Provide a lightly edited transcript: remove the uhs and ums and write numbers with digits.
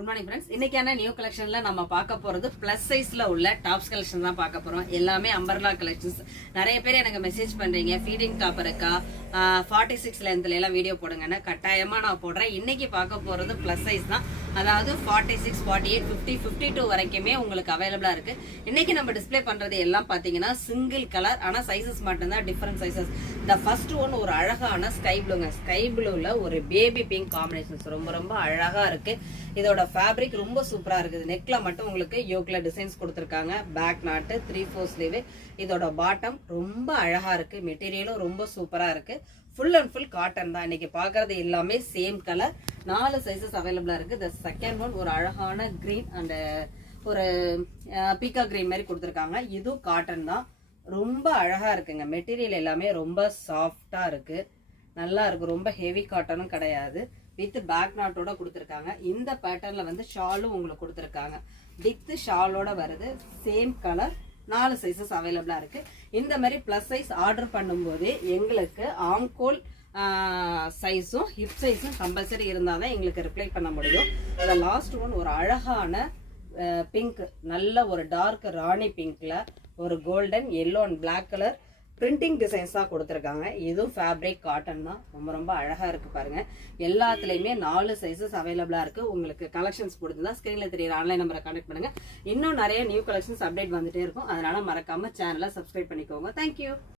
Good morning friends. இன்னைக்கான new கலெக்ஷன்ல நம்ம பார்க்க போறது பிளஸ் சைஸ்ல உள்ள டாப்ஸ் கலெக்ஷன் தான் பார்க்க போறோம். எல்லாமே அம்பர்லா கலெக்ஷன்ஸ். நிறைய பேர் எனக்கு மெசேஜ் பண்றீங்க, ஃபீடிங் டாப் இருக்கா, 46 லென்த்ல எல்லாம் வீடியோ போடுங்கன்னு. கட்டாயமா நான் போடுறேன். இன்னைக்கு பார்க்க போறது பிளஸ் சைஸ் தான். அதாவது 46, 48, 50, 52 வரைக்குமே உங்களுக்கு அவைலபிளா இருக்கு. இன்னைக்கு நம்ம டிஸ்பிளே பண்றது எல்லாம் பாத்தீங்கன்னா சிங்கிள் கலர், ஆனா சைசஸ் மட்டும்தான் டிஃபரெண்ட் சைசஸ். இந்த ஃபர்ஸ்ட் ஒன் ஒரு அழகான ஸ்கை ப்ளூங்க. ஸ்கை ப்ளூல ஒரு பேபி பிங்க் காம்பினேஷன்ஸ் ரொம்ப ரொம்ப அழகா இருக்கு. இதோட ஃபேப்ரிக் ரொம்ப சூப்பரா இருக்குது. நெக்ல மட்டும் உங்களுக்கு யோக்ல டிசைன்ஸ் கொடுத்துருக்காங்க. பேக் நாட்டு 3/4 ஸ்லீவ். இதோட பாட்டம் ரொம்ப அழகா இருக்கு. மெட்டீரியலும் ரொம்ப சூப்பரா இருக்கு. ஃபுல் அண்ட் ஃபுல் காட்டன் தான். இன்னைக்கு பாக்குறது எல்லாமே சேம் கலர். 4 சைசஸ் அவைலபிளா இருக்கு. இந்த செகண்ட் ஒன் ஒரு அழகான கிரீன் அண்ட் ஒரு பீக்கா கிரீன் மாதிரி கொடுத்துருக்காங்க. இதுவும் காட்டன் தான். ரொம்ப அழகா இருக்குங்க. மெட்டீரியல் எல்லாமே ரொம்ப சாஃப்டா இருக்கு. நல்லா இருக்கு. ரொம்ப ஹெவி காட்டனும் கிடையாது. வித் பேக் நாட்டோட கொடுத்துருக்காங்க. இந்த பேட்டர்ன்ல வந்து ஷாலும் உங்களுக்கு கொடுத்துருக்காங்க. வித் ஷாலோட வருது. Same colour. 4 சைசஸ் அவைலபிளா இருக்கு. இந்த மாதிரி பிளஸ் சைஸ் ஆர்டர் பண்ணும்போது எங்களுக்கு ஆம்கோல் சைஸும் ஹிப் சைஸும் கம்பல்சரி இருந்தாதான் எங்களுக்கு ரிப்ளை பண்ண முடியும். இந்த லாஸ்ட் ஒன் ஒரு அழகான பிங்க், நல்ல ஒரு டார்க் ராணி பிங்க்ல ஒரு golden, yellow and black colour printing designs தான் கொடுத்துருக்காங்க. இதுவும் ஃபேப்ரிக் காட்டன் தான். ரொம்ப ரொம்ப அழகா இருக்கு பாருங்க. எல்லாத்துலயுமே 4 சைசஸ் அவைலபிளா இருக்கு. உங்களுக்கு கலெக்ஷன்ஸ் பிடிச்சிருந்தா ஸ்கிரீன்ல தெரியுற ஆன்லைன் நம்பரை கான்டாக்ட் பண்ணுங்க. இன்னும் நிறைய நியூ கலெக்ஷன்ஸ் அப்டேட் வந்துட்டே இருக்கும். அதனால மறக்காம சேனலை சப்ஸ்கிரைப் பண்ணிக்கோங்க. தேங்க்யூ.